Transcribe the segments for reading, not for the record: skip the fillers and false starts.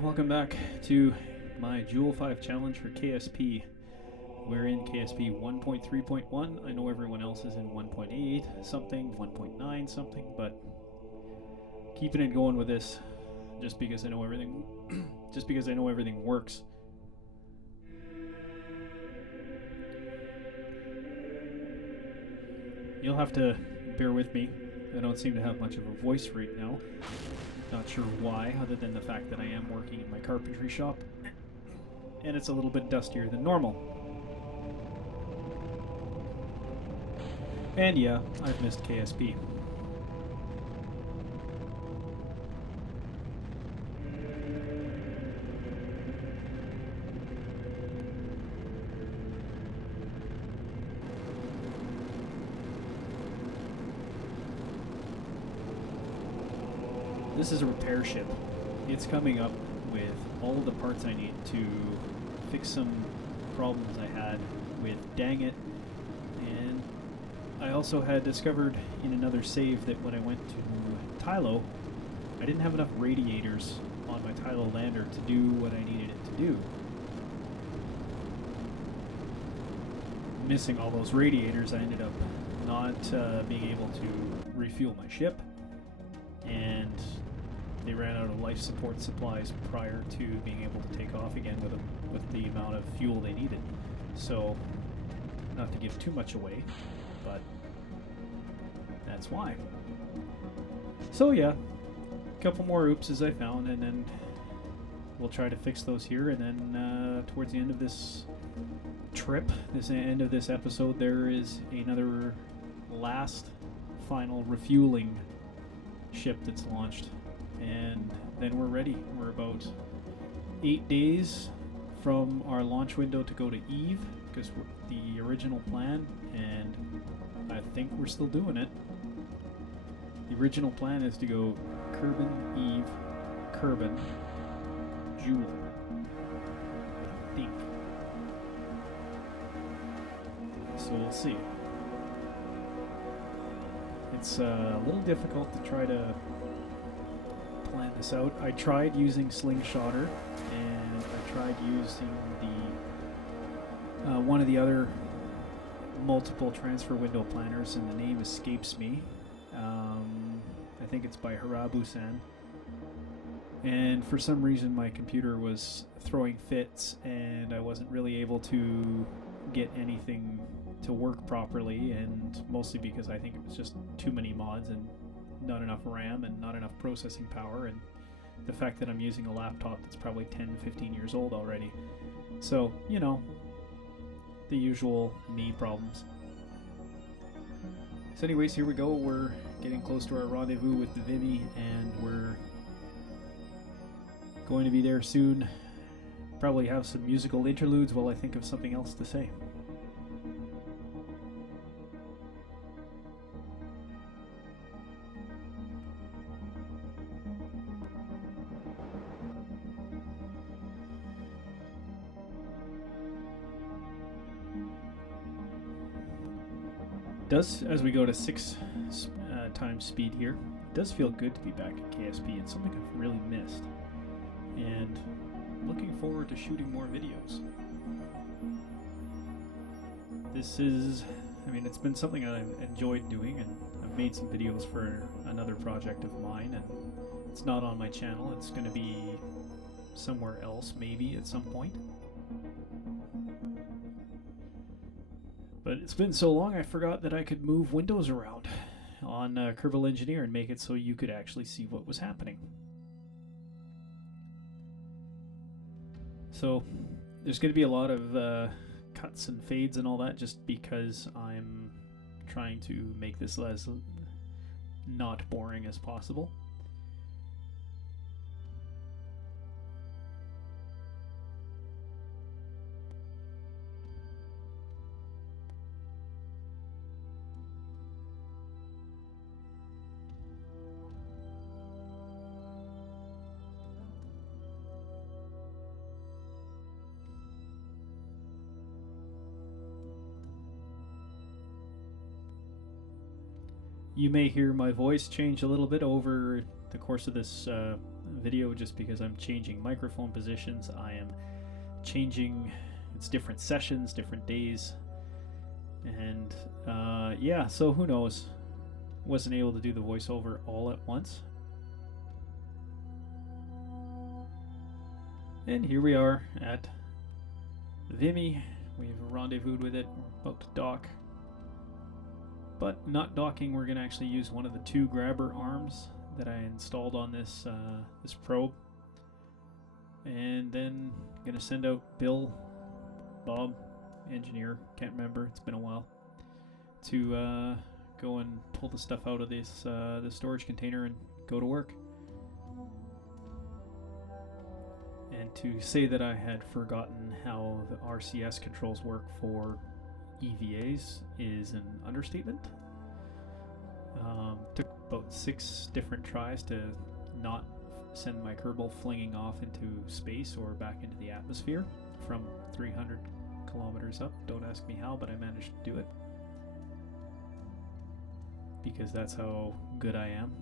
welcome back to my Jool 5 challenge for KSP. We're in KSP 1.3.1. I know everyone else is in 1.8 something, 1.9 something, but keeping it going with this just because I know everything just because I know everything works. You'll have to bear with me. I don't seem to have much of a voice right now. Not sure why, other than the fact that I am working in my carpentry shop, and it's a little bit dustier than normal. And yeah, I've missed KSP. This is a repair ship. It's coming up with all the parts I need to fix some problems I had with Dang It. And I also had discovered in another save that when I went to Tylo, I didn't have enough radiators on my Tylo lander to do what I needed it to do. Missing all those radiators, I ended up not being able to refuel my ship, and they ran out of life support supplies prior to being able to take off again with the amount of fuel they needed. So, not to give too much away, but that's why. So yeah, a couple more oopses I found, and then we'll try to fix those here, and then towards the end of this trip, this end of this episode, there is another last final refueling ship that's launched, and then we're ready. We're about 8 days from our launch window to go to Eve, because we're the original plan, and I think we're still doing it. The original plan is to go Kerbal, Eve, Kerbal, Jool, I think. So we'll see. It's a little difficult to try to plan this out. I tried using Slingshotter, and I tried using the one of the other multiple transfer window planners, and the name escapes me. I think it's by Harabu-san. And for some reason my computer was throwing fits, and I wasn't really able to get anything to work properly, and mostly because I think it was just too many mods and not enough RAM and not enough processing power, and the fact that I'm using a laptop that's probably 10-15 years old already. So, you know, the usual me problems. So anyways, here we go. We're getting close to our rendezvous with the Vimy, and we're going to be there soon. Probably have some musical interludes while I think of something else to say. As we go to 6 times speed here, it does feel good to be back at KSP. It's something I've really missed, and I'm looking forward to shooting more videos. It's been something I've enjoyed doing, and I've made some videos for another project of mine, and it's not on my channel. It's going to be somewhere else, maybe at some point. But it's been so long, I forgot that I could move windows around on Kerbal Engineer and make it so you could actually see what was happening. So there's going to be a lot of cuts and fades and all that, just because I'm trying to make this as not boring as possible. You may hear my voice change a little bit over the course of this video just because I'm changing microphone positions. I am changing, it's different sessions, different days, and yeah, so who knows. Wasn't able to do the voiceover all at once. And here we are at Vimy. We've rendezvoused with it. We're about to dock. But not docking, we're going to actually use one of the 2 grabber arms that I installed on this this probe. And then I'm going to send out Bob, engineer, can't remember, it's been a while, to go and pull the stuff out of this the storage container and go to work. And to say that I had forgotten how the RCS controls work for EVAs is an understatement. Took about 6 different tries to not send my Kerbal flinging off into space or back into the atmosphere from 300 kilometers up. Don't ask me how, but I managed to do it. Because that's how good I am.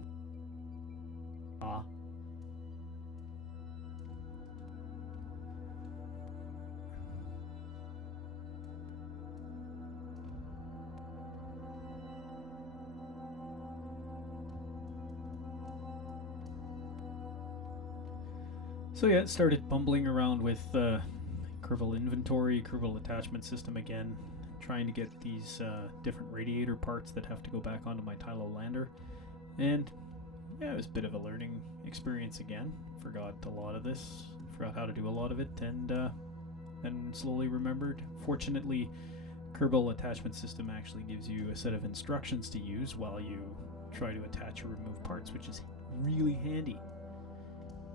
So yeah, it started bumbling around with Kerbal inventory, Kerbal attachment system again, trying to get these different radiator parts that have to go back onto my Tylo lander. And yeah, it was a bit of a learning experience again. Forgot a lot of this, forgot how to do a lot of it, and then slowly remembered. Fortunately, Kerbal attachment system actually gives you a set of instructions to use while you try to attach or remove parts, which is really handy.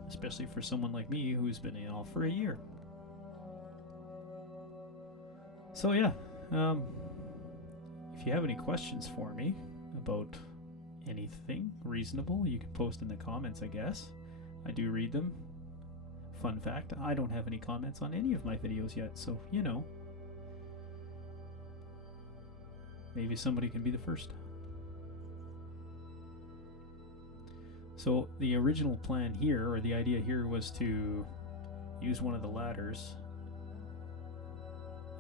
Especially for someone like me who's been in all for a year. So yeah, if you have any questions for me about anything reasonable, you can post in the comments, I guess. I do read them. Fun fact, I don't have any comments on any of my videos yet, so you know. Maybe somebody can be the first. So the original plan here, or the idea here, was to use one of the ladders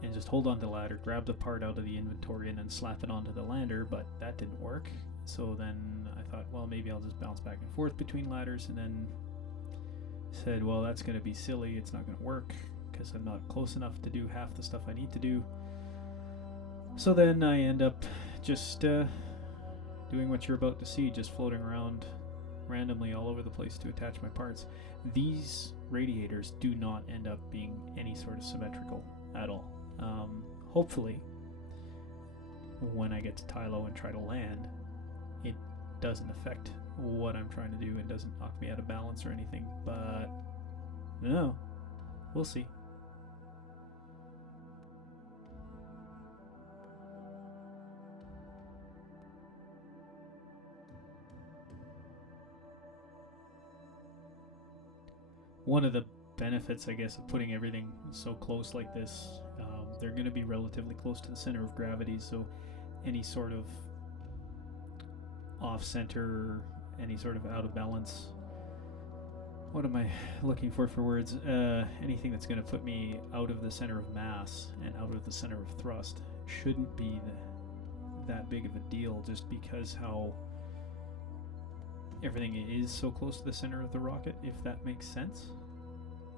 and just hold on to the ladder, grab the part out of the inventory, and then slap it onto the lander, but that didn't work. So then I thought, well, maybe I'll just bounce back and forth between ladders, and then said, well, that's going to be silly, it's not going to work, because I'm not close enough to do half the stuff I need to do. So then I end up just doing what you're about to see, just floating around randomly all over the place to attach my parts. These radiators do not end up being any sort of symmetrical at all. Hopefully, when I get to Tylo and try to land, it doesn't affect what I'm trying to do and doesn't knock me out of balance or anything, but no, we'll see. One of the benefits, I guess, of putting everything so close like this, they're going to be relatively close to the center of gravity, so any sort of off-center, any sort of out of balance, what am I looking for words? Anything that's going to put me out of the center of mass and out of the center of thrust shouldn't be that big of a deal, just because how everything is so close to the center of the rocket, if that makes sense.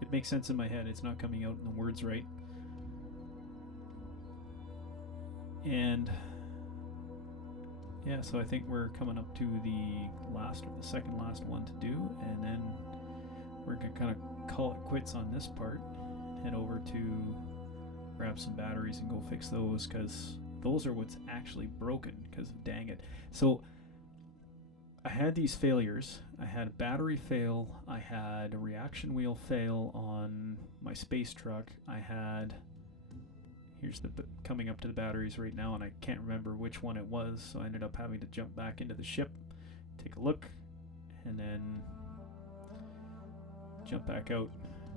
It makes sense in my head, it's not coming out in the words right. And yeah, so I think we're coming up to the last or the second last one to do, and then we're gonna kind of call it quits on this part, head over to grab some batteries and go fix those, because those are what's actually broken, because dang it. So I had these failures. I had a battery fail, I had a reaction wheel fail on my space truck, I had, here's the coming up to the batteries right now, and I can't remember which one it was, so I ended up having to jump back into the ship, take a look, and then jump back out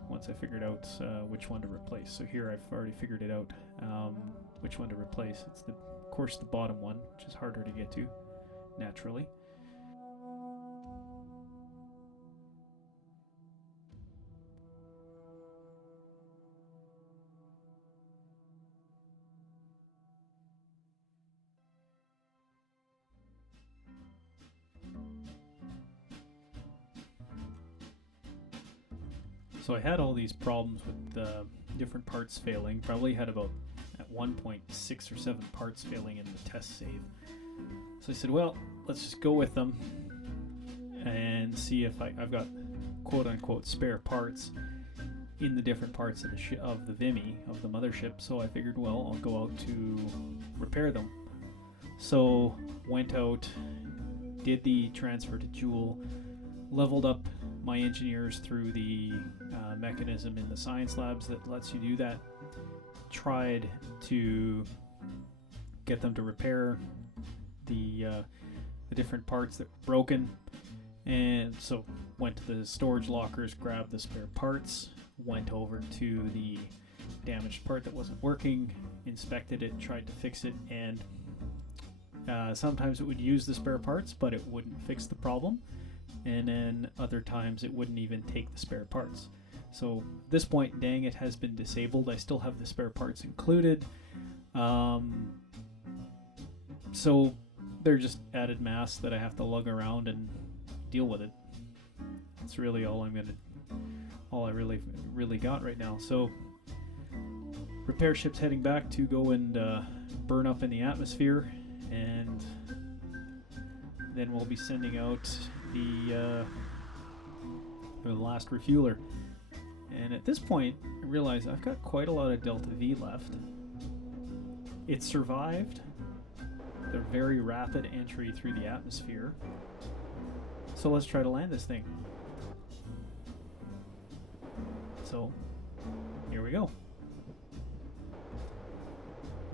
once I figured out which one to replace. So here I've already figured it out, which one to replace. It's of course the bottom one, which is harder to get to naturally. So I had all these problems with different parts failing. Probably had about at one point 6 or 7 parts failing in the test save. So I said, well, let's just go with them and see if I've got quote-unquote spare parts in the different parts of the Vimy, of the mothership. So I figured, well, I'll go out to repair them. So went out, did the transfer to Jool, leveled up my engineers through the mechanism in the science labs that lets you do that. Tried to get them to repair the different parts that were broken, and so went to the storage lockers, grabbed the spare parts, went over to the damaged part that wasn't working, inspected it, tried to fix it, and sometimes it would use the spare parts, but it wouldn't fix the problem, and then other times it wouldn't even take the spare parts. So at this point, dang, it has been disabled. I still have the spare parts included, so they're just added mass that I have to lug around and deal with it. That's really all I really got right now. So repair ship's heading back to go and burn up in the atmosphere, and then we'll be sending out the last refueler. And at this point, I realize I've got quite a lot of Delta V left. It survived the very rapid entry through the atmosphere. So let's try to land this thing. So, here we go.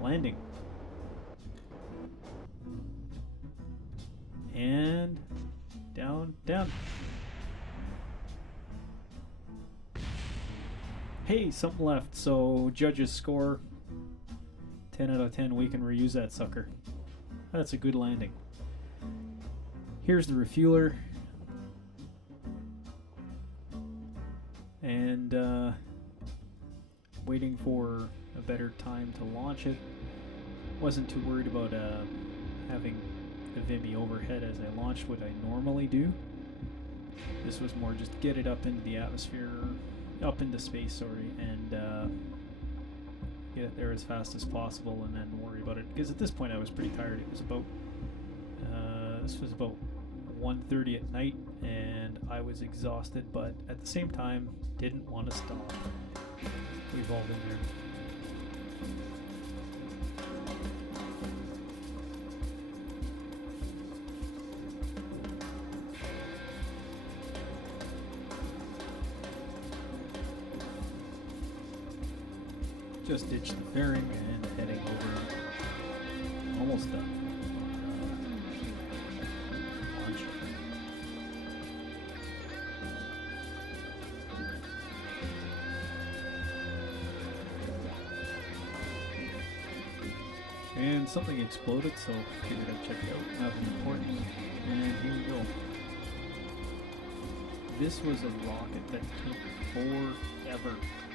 Landing. And down, down. Hey, something left. So, judges score 10 out of 10. We can reuse that sucker. That's a good landing. Here's the refueler. And waiting for a better time to launch it. Wasn't too worried about having the Vimy overhead as I launched what I normally do. This was more just get it up into the atmosphere, up into space, sorry, and get it there as fast as possible, and then worry about it. Because at this point I was pretty tired. It was about this was about 1:30 at night, and I was exhausted, but at the same time didn't want to stop. We've all been there. Just ditched the fairing and heading over. Almost done. Launch. And something exploded, so figured I'd check it out. Nothing important. And here we go. This was a rocket that took forever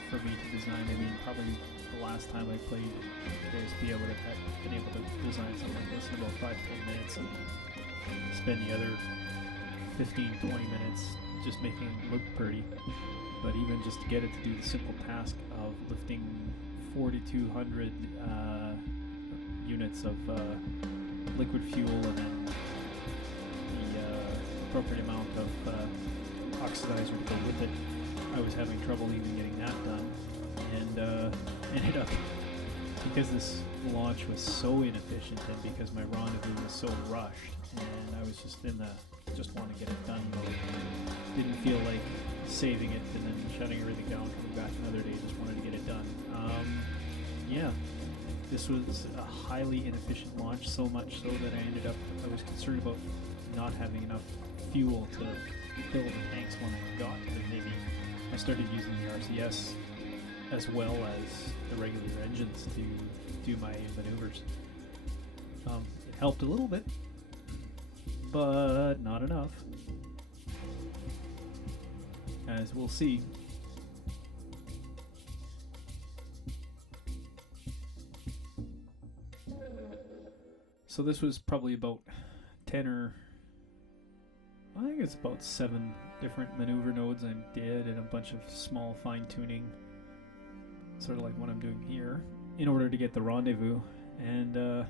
for me to design. I mean, probably the last time I played KSP, I would have been able to design something like this in about 5-10 minutes and spend the other 15-20 minutes just making it look pretty. But even just to get it to do the simple task of lifting 4,200 units of liquid fuel and then the appropriate amount of oxidizer to go with it, I was having trouble even getting that done, and ended up, because this launch was so inefficient and because my rendezvous was so rushed, and I was just just want to get it done mode. Didn't feel like saving it and then shutting everything down, coming back another day, just wanted to get it done. Yeah, this was a highly inefficient launch, so much so that I was concerned about not having enough fuel to fill the tanks when I got to the Navy. I started using the RCS as well as the regular engines to do my maneuvers. It helped a little bit, but not enough, as we'll see. So this was probably about 10 or I think it's about 7 different maneuver nodes I did, and a bunch of small fine-tuning, sort of like what I'm doing here, in order to get the rendezvous. And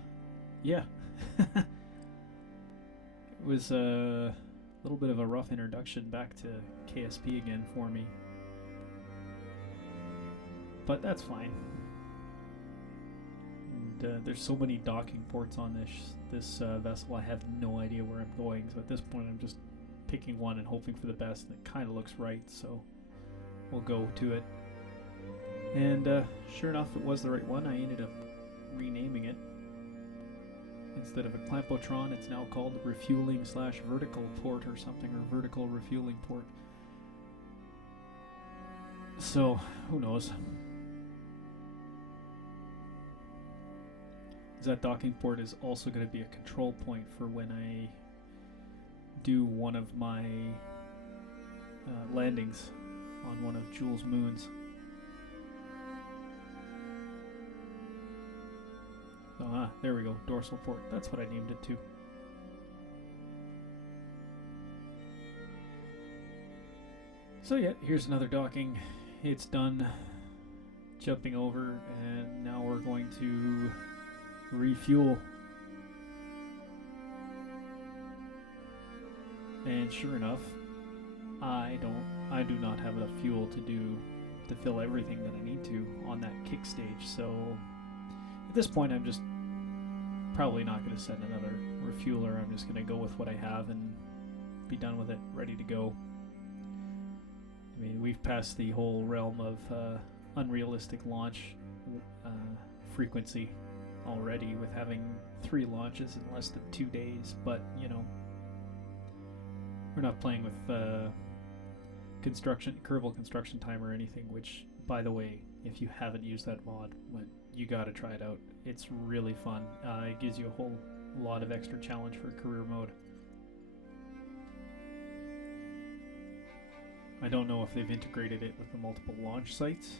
yeah, it was a little bit of a rough introduction back to KSP again for me, but that's fine. And there's so many docking ports on this vessel, I have no idea where I'm going, so at this point I'm just picking one and hoping for the best, and it kind of looks right, so we'll go to it. And sure enough, it was the right one. I ended up renaming it. Instead of a Clampotron, it's now called Refueling / Vertical Port or something, or Vertical Refueling Port. So, who knows? That docking port is also going to be a control point for when I do one of my landings on one of Jool's moons. So, there we go, dorsal port. That's what I named it too. So yeah, here's another docking. It's done. Jumping over, and now we're going to refuel. And sure enough, I do not have enough fuel to fill everything that I need to on that kick stage. So at this point, I'm just probably not going to send another refueler. I'm just going to go with what I have and be done with it, ready to go. I mean, we've passed the whole realm of unrealistic launch frequency already, with having 3 launches in less than 2 days, but you know, we're not playing with Kerbal construction time or anything, which, by the way, if you haven't used that mod, you gotta try it out. It's really fun. It gives you a whole lot of extra challenge for career mode. I don't know if they've integrated it with the multiple launch sites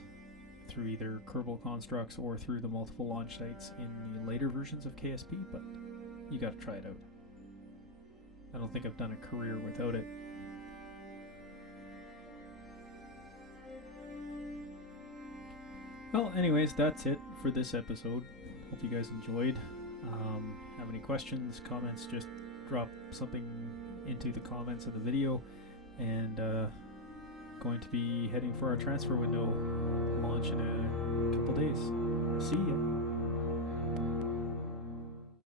through either Kerbal constructs or through the multiple launch sites in the later versions of KSP, but you gotta try it out. I don't think I've done a career without it. Well, anyways, that's it for this episode. Hope you guys enjoyed. Have any questions, comments, just drop something into the comments of the video. And going to be heading for our transfer window launch in a couple days. See ya.